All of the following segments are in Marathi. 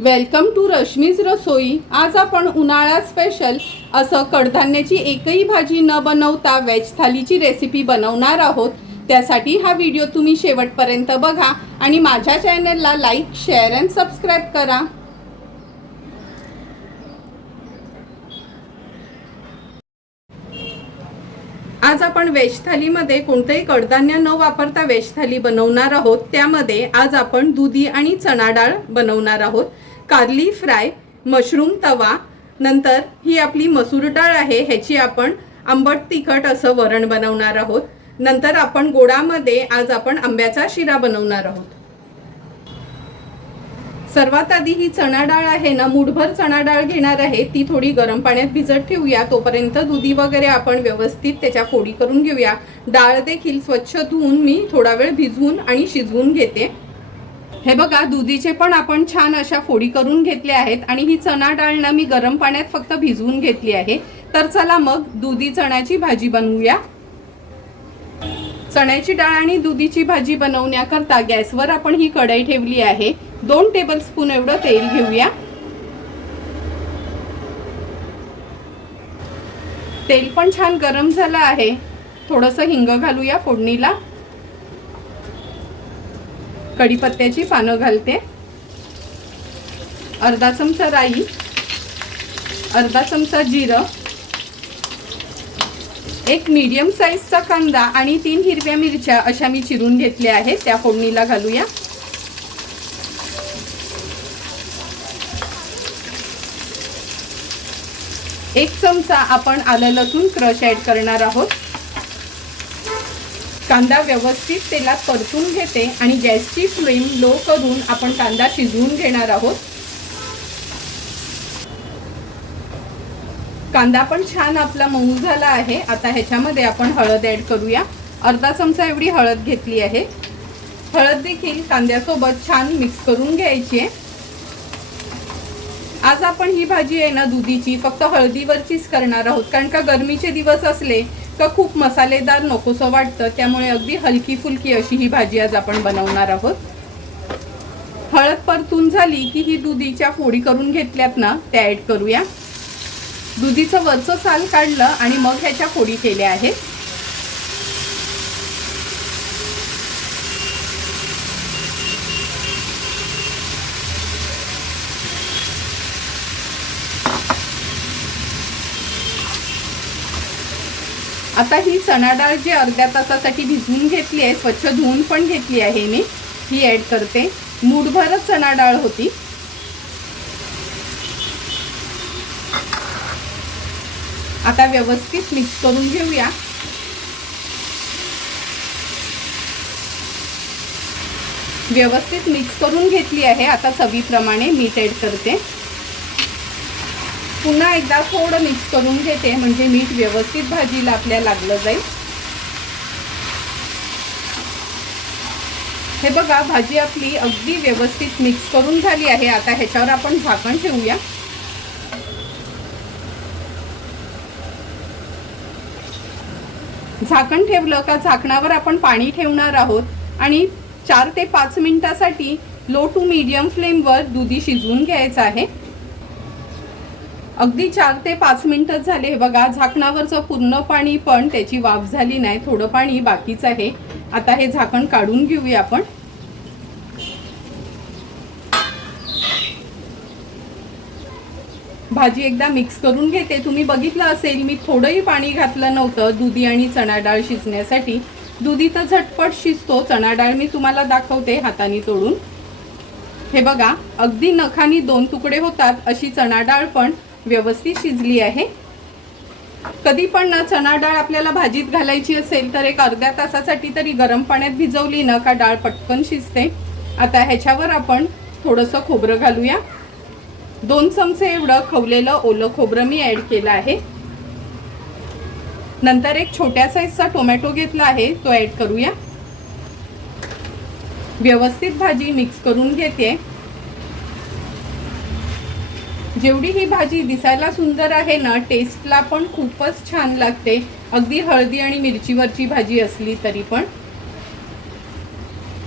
वेलकम टू रश्मीज रसोई. आज आपण उन्हाळा स्पेशल असं कडधान्याची एकही भाजी न बनवता वेज थालीची रेसिपी बनवणार आहोत. त्यासाठी हा व्हिडिओ तुम्ही शेवटपर्यंत बघा आणि माझ्या चॅनलला लाईक शेअर अँड सबस्क्राईब करा. आज आपण वेज थालीमध्ये कोणतंही कडधान्य न वापरता वेज थाली बनवणार आहोत. त्यामध्ये आज आपण दुधी आणि चणा डाळ बनवणार आहोत. कारली फ्राय मशरूम तवा नंतर ही आपली मसूर डाळ आहे ह्याची आपण आंबट तिखट असं वरण बनवणार आहोत. नंतर आपण गोडामध्ये आज आपण आंब्याचा शिरा बनवणार आहोत. सर्वात आधी ही चणा डाळ आहे ना मुठभर चणा डाळ घेणार आहे ती थोडी गरम पाण्यात भिजत ठेवूया तोपर्यंत दुधी वगैरे आपण व्यवस्थित त्याच्या फोडी करून घेऊया. डाळ देखील स्वच्छ धुवून मी थोडा वेळ भिजवून आणि शिजवून घेते. हे बघा दुधीचे पण आपण छान अशा फोडी करून घेतल्या आहेत आणि ही चणा डाळ ना मी गरम पाण्यात फक्त भिजवून घेतली आहे. तर चला मग दुधी चण्याची भाजी बनवूया. चण्याची डाळ आणि दुधीची भाजी बनवण्याकरता गॅसवर आपण ही कढई ठेवली आहे. दोन टेबल स्पून एवढं तेल घेऊया. तेल पण छान गरम झालं आहे. थोडंसं हिंग घालूया फोडणीला. कढीपत्त्याची पानं घालते. अर्धा चमचा राई अर्धा चमचा जिरं एक मीडियम साईजचा कांदा आणि तीन हिरव्या मिरच्या अशा मी चिरून घेतल्या आहेत त्या फोडणीला घालूया. एक चमचा आपण आलं लसूण क्रश ॲड करणार आहोत. कांदा व्यवस्थित तेलात परतून घेते आणि गॅसची फ्लेम लो करून आपण कांदा शिजवून घेणार आहोत. कांदा पण छान आपला मऊ झाला आहे. आता ह्याच्यामध्ये आपण हळद ॲड करूया. अर्धा चमचा एवढी हळद घेतली आहे. हळद देखील कांद्यासोबत छान मिक्स करून घ्यायची आहे. आज आपण ही भाजी आहे ना दुधीची. फक्त हळदीवरचीच करणार आहोत. कारण का गरमीचे दिवस असले इतकं खूप मसालेदार नकोसं वाटतं त्यामुळे अगदी हलकी फुलकी अशी ही भाजी आज आपण बनवणार आहोत. हळद परतून झाली की ही दुधीच्या फोडी करून घेतल्यात ना त्या ॲड करूया. दुधीचं वरचं साल काढलं आणि मग ह्याच्या फोडी केल्या आहेत. आता ही चणा डाळ जी अर्ध्या तासासाठी भिजवून घेतली आहे स्वच्छ धुवून पण घेतली आहे मी ही ॲड करते. मूठभरच चणा डाळ होती. आता व्यवस्थित मिक्स करून घेऊया. व्यवस्थित मिक्स करून घेतली आहे आता चवीप्रमाणे मीठ ॲड करते. पुन्हा एकदा थोडं मिक्स करून घेते म्हणजे मीठ व्यवस्थित भाजीला आपल्या लागलं जाईल. हे बघा भाजी आपली अगदी व्यवस्थित मिक्स करून झाली आहे. आता ह्याच्यावर आपण झाकण ठेवूया. झाकण ठेवलं का झाकणावर आपण पाणी ठेवणार आहोत आणि चार ते पाच मिनिटासाठी लो टू मीडियम फ्लेमवर दुधी शिजवून घ्यायचं आहे. अगदी चार ते पाच मिनिटं झाले. बघा झाकणावरचं पूर्ण पाणी पण त्याची वाफ झाली नाही थोडं पाणी बाकीच आहे. आता हे झाकण काढून घेऊया आपण. भाजी एकदा मिक्स करून घेते. तुम्ही बघितलं असेल मी थोडंही पाणी घातलं नव्हतं. दुधी आणि चणा डाळ शिजण्यासाठी. दुधी तर झटपट शिजतो. चणा डाळ मी तुम्हाला दाखवते हाताने तोडून. हे बघा अगदी नखानी दोन तुकडे होतात. अशी चणा डाळ पण व्यवस्थित शिजली आहे. कधी पण ना चणा डाळ आपल्याला भाजीत घालायची असेल तर एक अर्ध्या तासासाठी तरी गरम पाण्यात भिजवली ना का डाळ पटकन शिजते. आता ह्याच्यावर आपण थोडंसं खोबरं घालूया. दोन चमचे एवढं खवलेलं ओलं खोबरं मी ॲड केलं आहे. नंतर एक छोट्या साईजचा टोमॅटो घेतला आहे तो ॲड करूया. व्यवस्थित भाजी मिक्स करून घेते. जेवढी ही भाजी दिसायला सुंदर आहे ना टेस्टला पण खूपच छान लागते. अगदी हळदी आणि मिरचीवरची भाजी असली तरी पण.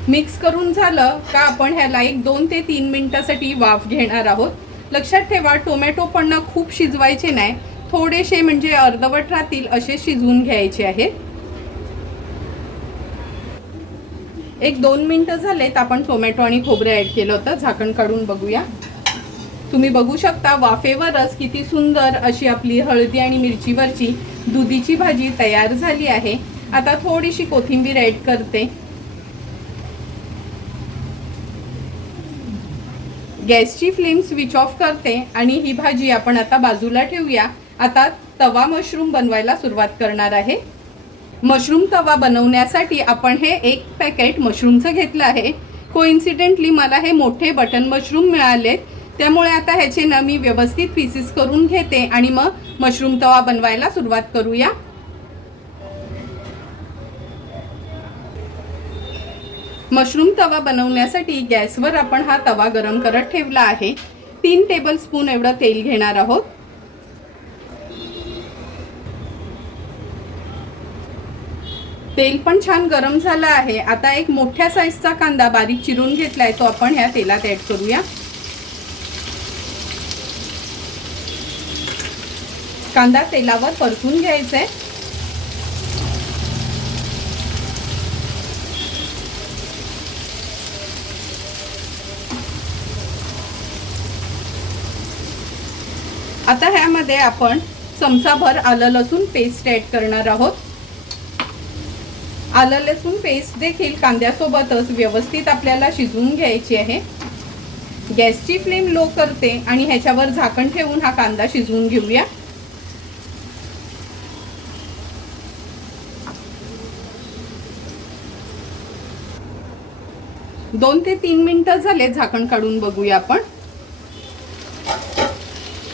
मिक्स करून झालं का आपण ह्याला एक दोन ते तीन मिनिटासाठी वाफ घेणार आहोत. लक्षात ठेवा टोमॅटो पण ना खूप शिजवायचे नाही. थोडेसे म्हणजे अर्धवट राहतील असे शिजवून घ्यायचे आहेत. एक दोन मिनटं झालेत आपण टोमॅटो आणि खोबरं ॲड केलं होतं. झाकण काढून बघूया. तुम्ही बघू शकता वाफेवरच किती सुंदर अशी आपली हळदी आणि मिरचीवरची दुधीची भाजी तयार झाली आहे. आता थोडीशी कोथिंबीर ॲड करते. गॅसची फ्लेम स्विच ऑफ करते आणि ही भाजी आपण आता बाजूला ठेवूया. आता तवा मशरूम बनवायला सुरुवात करणार आहे. मशरूम तवा बनवण्यासाठी आपण हे एक पॅकेट मशरूमचं घेतलं आहे. कोइन्सिडेंटली मला हे मोठे बटन मशरूम मिळालेत. त्यामुळे आता ह्याचे ना मी व्यवस्थित पीसेस करून घेते आणि मग मशरूम तवा बनवायला सुरुवात करूया. मशरूम तवा बनवण्यासाठी गॅसवर आपण हा तवा गरम करत ठेवला आहे. तीन टेबल स्पून एवढं तेल घेणार आहोत. तेल पण छान गरम झालं आहे. आता एक मोठ्या साईजचा कांदा बारीक चिरून घेतलाय तो आपण ह्या तेलात ऍड करूया. कांदा तेलावर परतून घ्यायचा आहे आता ह्यामध्ये आपण चमचाभर आलं लसूण पेस्ट ऍड करणार आहोत. आलं लसूण पेस्ट देखील कांद्यासोबतच व्यवस्थित आपल्याला शिजवून घ्यायची आहे. गॅसची फ्लेम लो करते आणि ह्याच्यावर झाकण ठेवून हा कांदा शिजवून घेऊया. दोन ते तीन मिनटं झाले झाकण काढून बघूया आपण.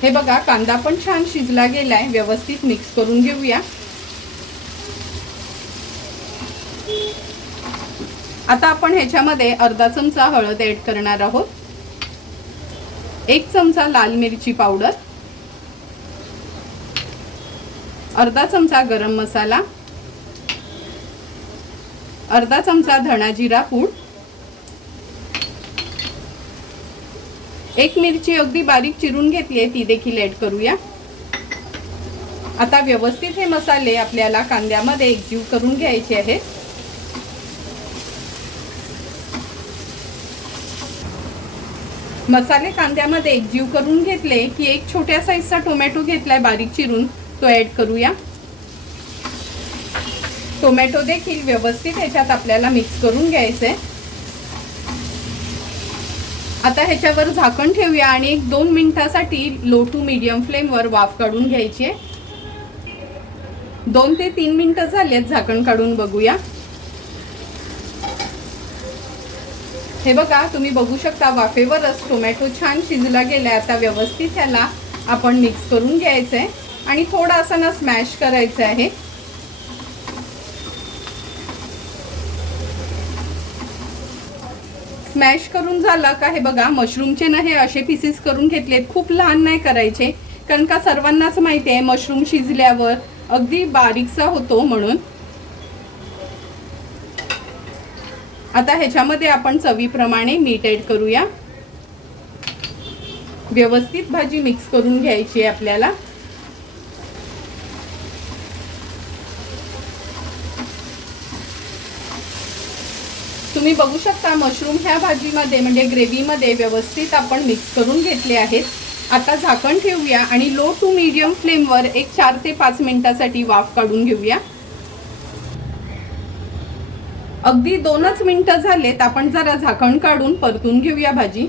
हे बघा कांदा पण छान शिजला गेलाय व्यवस्थित मिक्स करून घेऊया. आता आपण ह्याच्यामध्ये अर्धा चमचा हळद ऍड करणार आहोत. एक चमचा लाल मिरची पावडर. अर्धा चमचा गरम मसाला. अर्धा चमचा धणा जिरा पूड. एक मिरची अगदी बारीक चिरून घेतली आहे ती देखील ऍड करूया. आता व्यवस्थित हे मसाले आपल्याला कांद्यामध्ये एकजीव करून घ्यायचे आहेत. मसाले कांद्यामध्ये एकजीव करून घेतले की एक छोट्या साईजचा टोमॅटो घेतलाय बारीक चिरून तो ऍड करूया. टोमॅटो देखील व्यवस्थित ह्याच्यात आपल्याला मिक्स करून घ्यायचंय. आता ह्याच्यावर झाकण ठेवूया आणि एक दोन मिनिटासाठी लो टू मीडियम फ्लेमवर वाफ काढून घ्यायची आहे. दोन ते तीन मिनिटं झालेत झाकण काढून बघूया. हे बघा तुम्ही बघू शकता वाफेवरच टोमॅटो छान शिजला गेलाय. आता व्यवस्थित ह्याला आपण मिक्स करून घ्यायचं आहे आणि थोडासा ना स्मॅश करायचं आहे स्मॅश करून झाला का? हे बघा मशरूमचे ना हे असे पीसेस करून घेतलेत. खूप लहान नाही करायचे. कारण का सर्वांनाच माहिती आहे मशरूम शिजल्यावर अगदी बारीकसा होतो म्हणून. आता ह्याच्यामध्ये आपण चवीप्रमाणे मीठ ॲड करूया. व्यवस्थित भाजी मिक्स करून घ्यायची आहे आपल्याला. तुम्ही बघू शकता मशरूम ह्या भाजीमध्ये म्हणजे ग्रेव्हीमध्ये व्यवस्थित आपण मिक्स करून घेतले आहेत. आता झाकण ठेवूया आणि लो टू मीडियम फ्लेमवर एक चार ते पाच मिनिटासाठी वाफ काढून घेऊया. अगदी दोनच मिनटं झालेत आपण जरा झाकण काढून परतून घेऊया भाजी.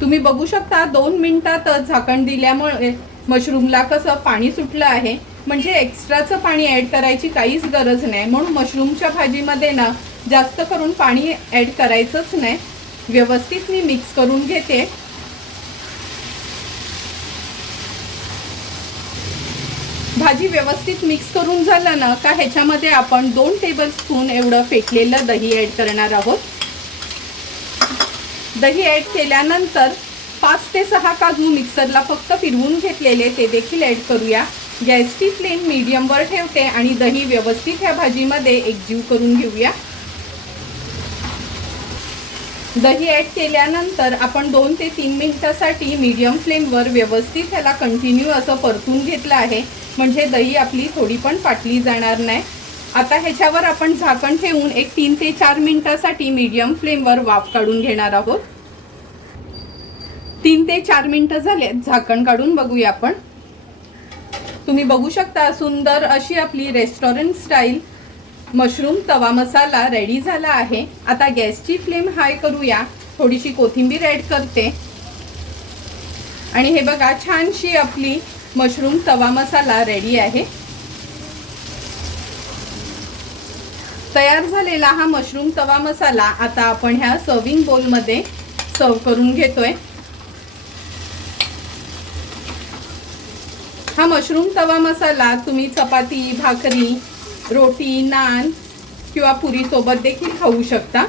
तुम्ही बघू शकता दोन मिनिटातच झाकण दिल्यामुळे मशरूमला कसं पाणी सुटलं आहे. म्हणजे एक्स्ट्राचं पाणी ॲड करायची काहीच गरज नाही. म्हणून मशरूमच्या भाजीमध्ये ना जास्त करून पाणी ॲड करायचंच नाही. व्यवस्थित मी मिक्स करून घेते. भाजी व्यवस्थित मिक्स करून झालं ना का ह्याच्यामध्ये आपण दोन टेबल स्पून एवढं फेकलेलं दही ॲड करणार आहोत. दही ॲड केल्यानंतर पाच ते सहा काजू मिक्सरला फक्त फिरवून घेतलेले ते देखील ॲड करूया. गॅसची फ्लेम मीडियमवर ठेवते आणि दही व्यवस्थित ह्या भाजीमध्ये एकजीव करून घेऊया. दही ॲड केल्यानंतर आपण दोन ते तीन मिनिटासाठी मीडियम फ्लेमवर व्यवस्थित ह्याला कंटिन्यू असं परतून घेतलं आहे. म्हणजे दही आपली थोडी पण फाटली जाणार नाही. आता ह्याच्यावर आपण झाकण ठेवून एक तीन ते चार मिनिटासाठी मीडियम फ्लेमवर वाफ काढून घेणार आहोत. तीन ते चार मिनटं झाले झाकण काढून बघूया आपण. तुम्ही बघू शकता सुंदर अशी आपली रेस्टॉरंट स्टाईल मशरूम तवा मसाला रेडी झाला आहे. आता गॅसची फ्लेम हाय करूया. थोडीशी कोथिंबीर ॲड करते. आणि हे बघा छानशी आपली मशरूम तवा मसाला रेडी आहे. तयार झालेला हा मशरूम तवा मसाला आता आपण ह्या सर्विंग बोलमध्ये सर्व करून घेतोय. हा मशरूम तवा मसाला तुम्ही चपाती भाकरी रोटी नान किंवा पुरी सोबत देखील खाऊ शकता.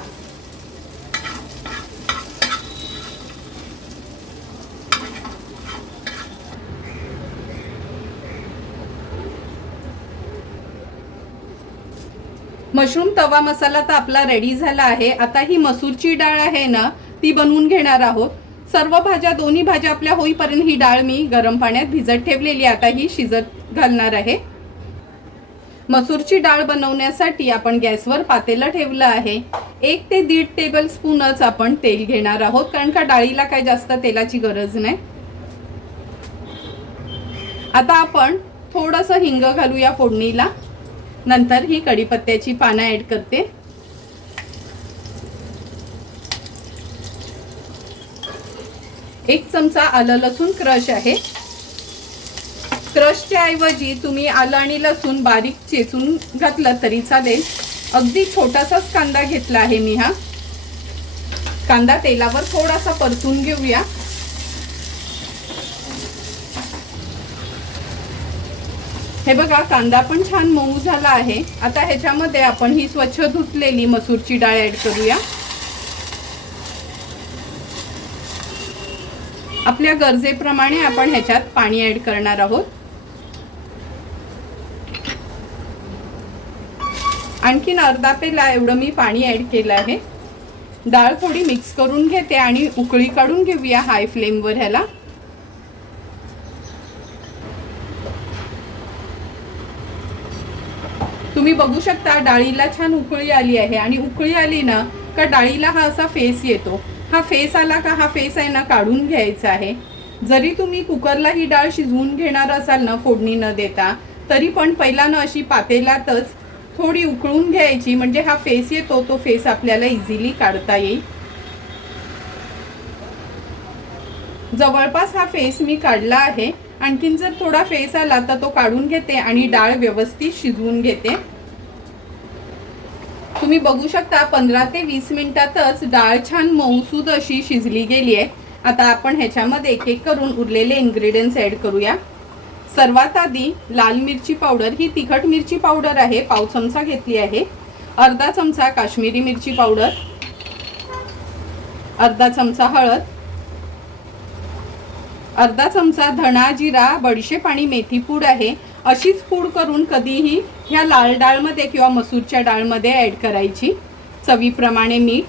मशरूम तवा मसाला तर आपला रेडी झाला आहे. आता ही मसूरची डाळ आहे ना ती बनवून घेणार आहोत. सर्व भाज्या दोन्ही भाज्या आपल्या होईपर्यंत ही डाळ मी गरम पाण्यात भिजत ठेवलेली आता ही शिजत घालणार आहे. मसूरची डाळ बनवण्यासाठी आपण गॅसवर पातेलं ठेवलं आहे. एक ते दीड टेबल स्पूनच आपण तेल घेणार आहोत कारण का डाळीला काय जास्त तेलाची गरज नाही. आता आपण थोडंसं हिंग घालूया फोडणीला. नंतर ही कढीपत्त्याची पानं ॲड करते. एक चमचा आलं लसूण क्रश आहे. क्रशच्या ऐवजी तुम्ही आलं आणि लसूण बारीक चेचून घातलं तरी चालेल. अगदी छोटासाच कांदा घेतला आहे मी हा. कांदा तेलावर थोडासा परतून घेऊया. हे बघा कांदा पण छान मऊ झाला आहे. आता ह्याच्यामध्ये आपण ही स्वच्छ धुतलेली मसूरची डाळ ऍड करूया. आपल्या गरजेप्रमाणे आपण ह्याच्यात पाणी ऍड करणार आहोत. आणखीन अर्धा पेला एवढं मी पाणी ऍड केलं आहे. डाळ थोडी मिक्स करून घेते आणि उकळी काढून घेऊया हाय फ्लेमवर ह्याला. तुम्ही बघू शकता डाळीला छान उकळी आली आहे आणि उकळी आली ना का डाळीला हा असा फेस येतो. हा फेस आला का हा फेस आहे ना काढून घ्यायचा आहे. जरी तुम्ही कुकरला ही डाळ शिजवून घेणार असाल ना फोडणी न देता तरी पण पहिला ना अशी पातेलातच थोडी उकळून घ्यायची. म्हणजे हा फेस येतो तो फेस आपल्याला इझिली काढता येईल. जवळपास हा फेस मी काढला आहे. आणखीन जर थोडा फेस आला तर तो काढून घेते आणि डाळ व्यवस्थित शिजवून घेते. तुम्ही बघू शकता पंधरा ते वीस मिनिटातच डाळ छान मऊसूद अशी शिजली गेली आहे. आता आपण ह्याच्यामध्ये एक एक करून उरलेले इन्ग्रेडियंट्स ॲड करूया. सर्वात आधी लाल मिरची पावडर ही तिखट मिरची पावडर आहे पाव चमचा घेतली आहे. अर्धा चमचा काश्मीरी मिरची पावडर अर्धा चमचा हळद अर्धा चमचा धणा जिरा बडीशेप आणि मेथी पूड आहे. अशीच पूड करून कधीही ह्या लाल डाळमध्ये किंवा मसूरच्या डाळमध्ये ॲड करायची. चवीप्रमाणे मीठ.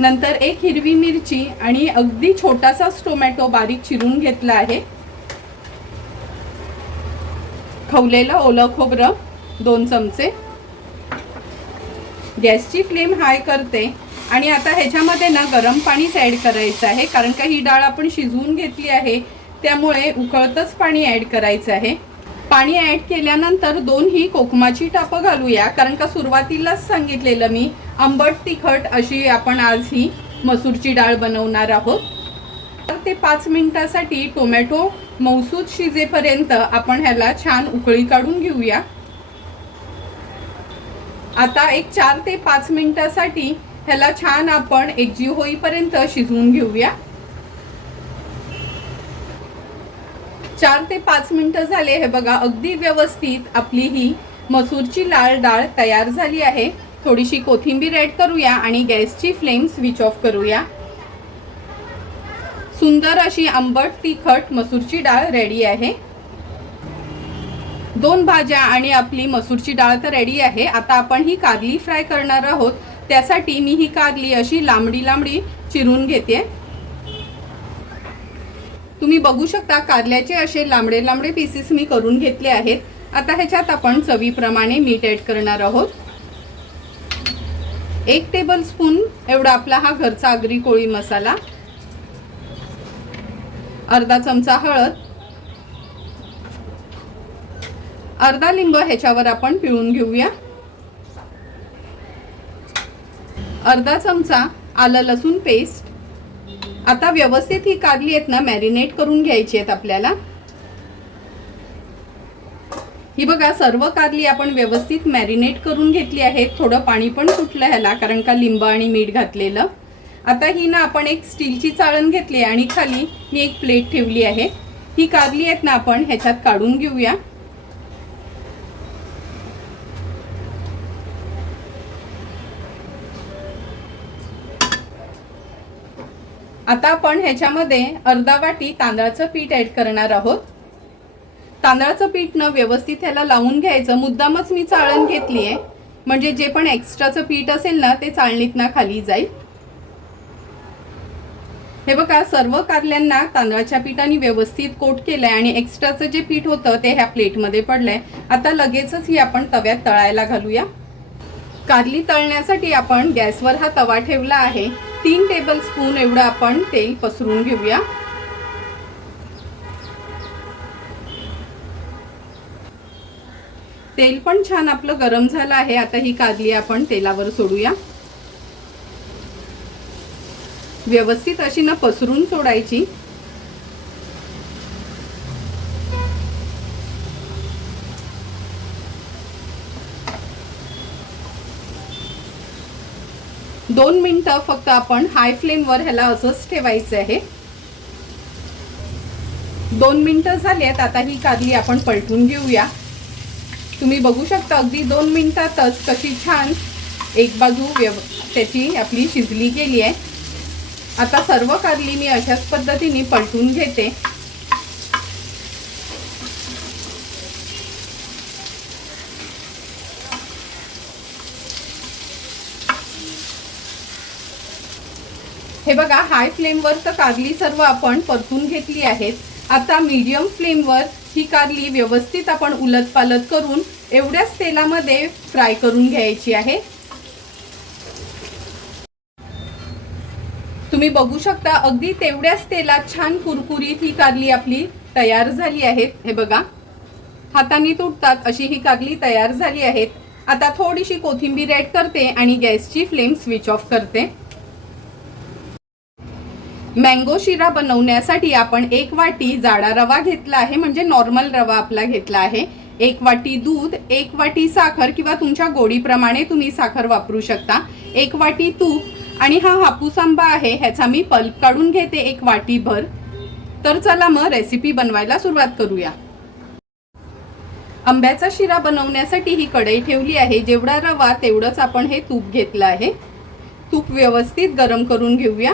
नंतर एक हिरवी मिरची आणि अगदी छोटासाच टोमॅटो बारीक चिरून घेतला आहे. खवलेलं ओलं खोबरं दोन चमचे. गॅसची फ्लेम हाय करते. आणि आता ह्याच्यामध्ये ना गरम पाणीच ॲड करायचं आहे. कारण का ही डाळ आपण शिजवून घेतली आहे. त्यामुळे उकळतच पाणी ॲड करायचं आहे. पाणी ॲड केल्यानंतर दोन ही कोकमाची टापं घालूया. कारण का सुरुवातीलाच सांगितलेलं मी आंबट तिखट अशी आपण आज ही मसूरची डाळ बनवणार आहोत. तर ते पाच मिनिटासाठी टोमॅटो मौसूद शिजेपर्यंत आपण ह्याला छान उकळी काढून घेऊया. आता एक चार ते पाच मिनिटासाठी ह्याला छान आपण एकजीव होईपर्यंत शिजवून घेऊया. चार ते पाच मिनिटं झाले हे बघा अगदी व्यवस्थित आपली ही मसूरची लाल डाळ तयार झाली आहे. थोडीशी कोथिंबीर ॲड करूया आणि गॅसची फ्लेम स्विच ऑफ करूया. सुंदर अशी आंबट तिखट मसूरची डाळ रेडी आहे. दोन भाज्या आणि आपली मसूरची डाळ तर रेडी आहे. आता आपण ही कारली फ्राय करणार आहोत. त्यासाठी मी ही कारली अशी लांबडी लांबडी चिरून घेते. तुम्ही बघू शकता कारल्याचे असे लांबडे लांबडे पीसेस मी करून घेतले आहेत. आता ह्याच्यात आपण चवीप्रमाणे मीठ ॲड करणार आहोत. एक टेबल स्पून एवढा आपला हा घरचा आगरी कोळी मसाला. अर्धा चमचा हळद. अर्धा लिंब ह्याच्यावर आपण पिळून घेऊया. अर्धा चमचा आलं लसूण पेस्ट आता व्यवस्थित ही कारली आहेत ना मॅरिनेट करून घ्यायची आहेत आपल्याला. ही बघा सर्व कारली आपण व्यवस्थित मॅरिनेट करून घेतली आहे थोडं पाणी पण सुटलं ह्याला कारण का लिंब आणि मीठ घातलेलं. आता ही ना आपण एक स्टीलची चाळण घेतली आणि खाली मी एक प्लेट ठेवली आहे. ही कारली आहेत ना आपण ह्याच्यात काढून घेऊया. आता आपण ह्याच्यामध्ये अर्धा वाटी तांदळाचं पीठ ऍड करणार आहोत. तांदळाचं पीठ न व्यवस्थित ह्याला लावून घ्यायचं. मुद्दामच मी चाळण घेतली आहे म्हणजे जे पण एक्स्ट्राचं पीठ असेल ना ते चाळणीत ना खाली जाईल. हे बघा सर्व कारल्यांना तांदळाच्या पिठाने व्यवस्थित कोट केलंय आणि एक्स्ट्राचं जे पीठ होतं ते ह्या प्लेटमध्ये पडलंय. आता लगेचच ही आपण तव्यात तळायला घालूया. कारली तळण्यासाठी आपण गॅसवर हा तवा ठेवला आहे. तीन टेबल स्पून एवढं आपण तेल पसरून घेऊया. तेल पण छान आपलं गरम झालं आहे आता ही कागली आपण तेलावर सोडूया. व्यवस्थित अशी ना पसरून सोडायची. दोन मिनटं फक्त आपण हाय फ्लेमवर ह्याला असंच ठेवायचं आहे. दोन मिनटं झाली आहेत आता ही कारली आपण पलटून घेऊया. तुम्ही बघू शकता अगदी दोन मिनटातच कशी छान एक बाजू व्यव त्याची आपली शिजली गेली आहे. आता सर्व कारली मी अशाच पद्धतीने पलटून घेते. हे बघा हाय फ्लेमवर तर कारली सर्व आपण परतून घेतली आहेत. आता मीडियम फ्लेमवर ही कारली व्यवस्थित आपण उलट पालत करून एवढ्याच तेलामध्ये फ्राय करून घ्यायची आहे. तुम्ही बघू शकता अगदी तेवढ्याच तेलात छान कुरकुरीत ही कारली आपली तयार झाली आहे हे बघा हाताने तुटतात अशी ही कारली तयार झाली आहेत. आता थोडीशी कोथिंबीर ॲड करते आणि गॅसची फ्लेम स्विच ऑफ करते. मँगो शिरा बनवण्यासाठी आपण एक वाटी जाडा रवा घेतला आहे म्हणजे नॉर्मल रवा आपला घेतला आहे. एक वाटी दूध एक वाटी साखर किंवा तुमच्या गोडीप्रमाणे तुम्ही साखर वापरू शकता. एक वाटी तूप आणि हा हापूस आंबा आहे ह्याचा मी पल्प काढून घेते एक वाटीभर. तर चला मग रेसिपी बनवायला सुरुवात करूया. आंब्याचा शिरा बनवण्यासाठी ही कढई ठेवली आहे. जेवढा रवा तेवढंच आपण हे तूप घेतलं आहे. तूप व्यवस्थित गरम करून घेऊया.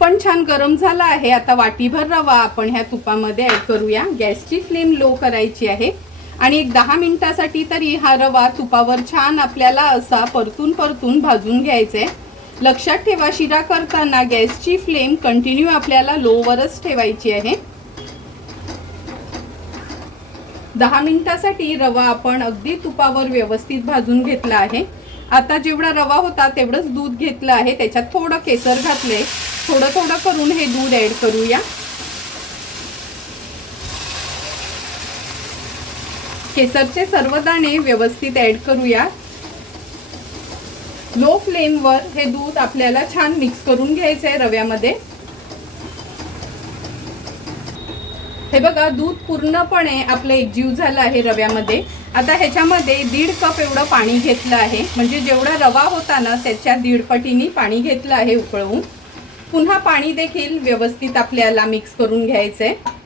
पण छान गरम झाला आहे. आता वाटीभर रवा आपण ह्या तुपामध्ये ॲड करूया. गॅसची फ्लेम लो करायची आहे. आणि एक दहा मिनिटासाठी तरी हा रवा तुपावर छान आपल्याला असा परतून परतून भाजून घ्यायचे लक्षात ठेवा शिरा करताना गॅसची फ्लेम कंटिन्यू आपल्याला लोवरच ठेवायची आहे. दहा मिनिटासाठी रवा आपण अगदी तुपावर व्यवस्थित भाजून घेतला आहे. आता जेवढा रवा होता तेवढंच दूध घेतलं आहे. त्याच्यात थोडं केसर घातले थोडं थोडं करून हे दूध ऍड करूया. केसरचे सर्व दाणे व्यवस्थित ऍड करूया. लो फ्लेमवर हे दूध आपल्याला छान मिक्स करून घ्यायचं आहे रव्यामध्ये. हे बघा दूध पूर्णपणे आपलं एकजीव झालं आहे रव्यामध्ये. आता ह्याच्यामध्ये दीड कप एवढं पाणी घेतलं आहे. म्हणजे जेवढा रवा होता ना त्याच्या दीड पटीने पाणी घेतलं आहे उकळवून. पुन्हा पाणी देखील व्यवस्थित आपल्याला मिक्स करून घ्यायचं आहे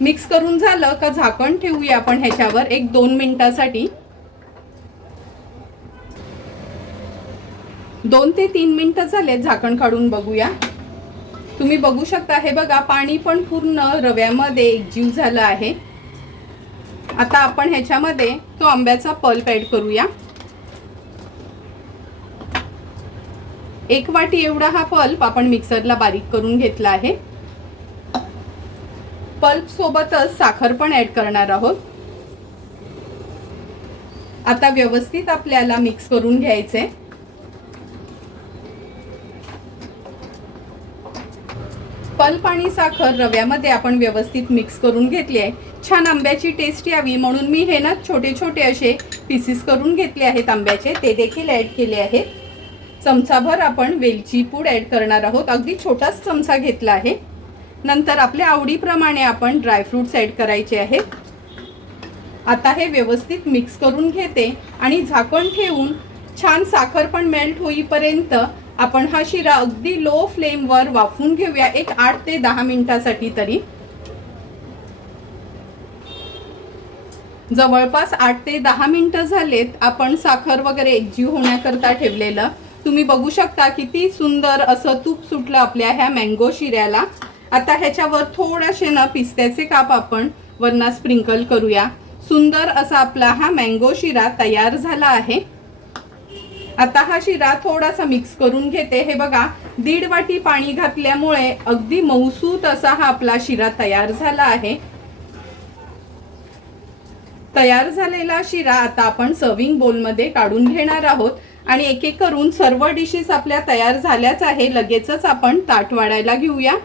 मिक्स करून झालं का झाकण ठेवूया आपण ह्याच्यावर एक दोन मिनिटासाठी. दोन ते तीन मिनिटं झाले झाकण काढून बघूया. तुम्ही बघू शकता हे बघा पाणी पण पूर्ण रव्यामध्ये एकजीव झालं आहे. आता आपण ह्याच्यामध्ये तो आंब्याचा पल्प ॲड करूया. एक वाटी एवढा हा पल्प आपण मिक्सरला बारीक करून घेतला आहे. पल्पसोबतच साखर पण ऍड करणार आहोत. आता व्यवस्थित आपल्याला मिक्स करून घ्यायचे पल्प आणि साखर रव्यामध्ये आपण व्यवस्थित मिक्स करून घेतली आहे. छान आंब्याची टेस्ट यावी म्हणून मी हे ना छोटे छोटे असे पीसेस करून घेतले आहेत आंब्याचे. ते देखील ऍड केले आहेत. चमचाभर आपण वेलची पूड ऍड करणार आहोत. अगदी छोटाच चमचा घेतला आहे. नंतर आपल्या आवडीप्रमाणे आपण ड्रायफ्रूट्स ॲड करायचे आहेत. आता हे व्यवस्थित मिक्स करून घेते आणि झाकण ठेवून छान साखर पण मेल्ट होईपर्यंत आपण हा शिरा अगदी लो फ्लेमवर वाफून घेऊया. एक आठ ते दहा मिनिटासाठी तरी. जवळपास आठ ते दहा मिनिटं झालेत. आपण साखर वगैरे एकजीव होण्याकरता ठेवलेलं. तुम्ही बघू शकता किती सुंदर असं तूप सुटलं आपल्या ह्या मँगो शिऱ्याला. आता ह्याच्यावर थोडेसे ना पिस्त्याचे काप आपण वरना स्प्रिंकल करूया. सुंदर असा आपला हा मँगो शिरा तयार झाला आहे. आता हा शिरा थोडासा मिक्स करून घेते. हे बघा दीड वाटी पाणी घातल्यामुळे अगदी मऊसूत असा हा आपला शिरा तयार झाला आहे. तयार झालेला शिरा आता आपण सर्विंग बोलमध्ये काढून घेणार आहोत. आणि एक एक करून सर्व डिशेस आपल्या तयार झाल्याच आहे. लगेचच आपण ताट वाढायला घेऊया.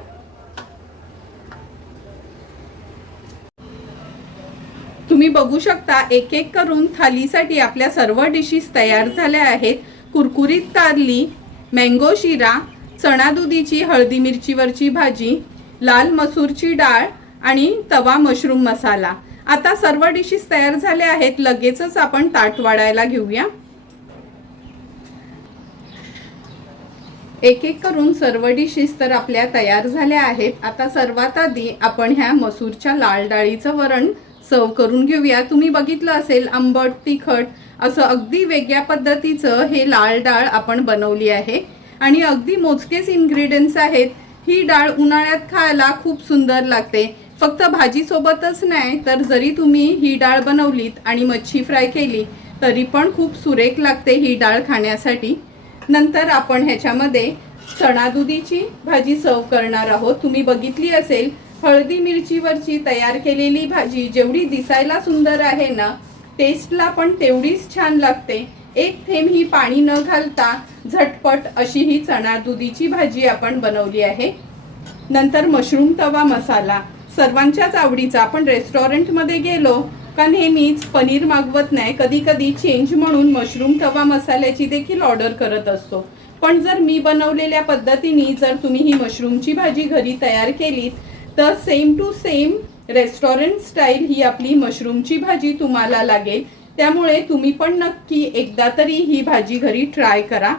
तुम्ही बघू शकता एक एक करून थालीसाठी आपल्या सर्व डिशेस तयार झाल्या आहेत. कुरकुरीत कारली मँगो शिरा चणा दुधीची हळदी मिरचीवरची भाजी लाल मसूरची डाळ आणि तवा मशरूम मसाला. आता सर्व डिशेस तयार झाल्या आहेत. लगेचच आपण ताट वाढायला घेऊया. एक एक करून सर्व डिशेस तर आपल्या तयार झाल्या आहेत. आता सर्वात आधी आपण ह्या मसूरच्या लाल डाळीचं वरण सर्व करून घेऊया. तुम्ही बघितलं असेल आंबट तिखट असं अगदी वेगळ्या पद्धतीचं हे लाल डाळ आपण बनवली आहे. आणि अगदी मोजकेच इन्ग्रेडियंट्स आहेत. ही डाळ उन्हाळ्यात खायला खूप सुंदर लागते. फक्त भाजीसोबतच नाही तर जरी तुम्ही ही डाळ बनवलीत आणि मच्छी फ्राय केली तरी पण खूप सुरेख लागते ही डाळ खाण्यासाठी. नंतर आपण ह्याच्यामध्ये चणा दुधीची भाजी सर्व करणार आहोत. तुम्ही बघितली असेल हळदी मिरचीवरची तयार केलेली भाजी जेवढी दिसायला सुंदर आहे ना टेस्टला पण तेवढीच छान लागते. एक थेंब ही पाणी न घालता झटपट अशी ही चणा दुधीची भाजी आपण बनवली आहे. नंतर मशरूम तवा मसाला. सर्वांच्याच आवडीचा. आपण रेस्टॉरंटमध्ये गेलो का नेहमीच पनीर मागवत नाही? कधी कधी चेंज म्हणून मशरूम तवा मसाल्याची देखील ऑर्डर करत असतो. पण जर मी बनवलेल्या पद्धतीने जर तुम्ही ही मशरूमची भाजी घरी तयार केलीत तर same to same restaurant style ही आपली मशरूमची भाजी तुम्हाला लागेल. त्यामुळे तुम्ही पण नक्की एकदा तरी ही भाजी घरी ट्राय करा.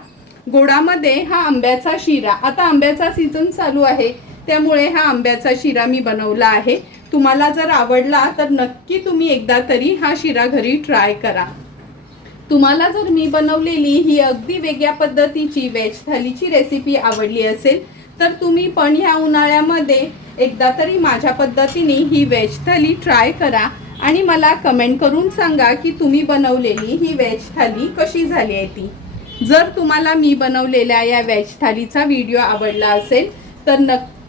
गोडामध्ये हा आंब्याचा शिरा आता आंब्याचा सीझन चालू आहे त्यामुळे हा आंब्याचा शिरा मी बनवला आहे. तुम्हाला जर आवडला तर नक्की तुम्ही एकदा तरी हा शिरा घरी ट्राय करा. तुम्हाला जर मी बनवलेली ही अगदी वेगळ्या पद्धतीची व्हेज थालीची रेसिपी आवडली असेल तर तुम्ही पण ह्या उन्हाळ्यामध्ये एकदा तरी माझ्या पद्धतीने ही व्हेज थाली ट्राय करा आणि मला कमेंट करून सांगा की तुम्ही बनवलेली ही व्हेज थाली कशी झाली आहे ती. जर तुम्हाला मी बनवलेल्या या वेज थालीचा व्हिडिओ आवडला असेल तर नक्की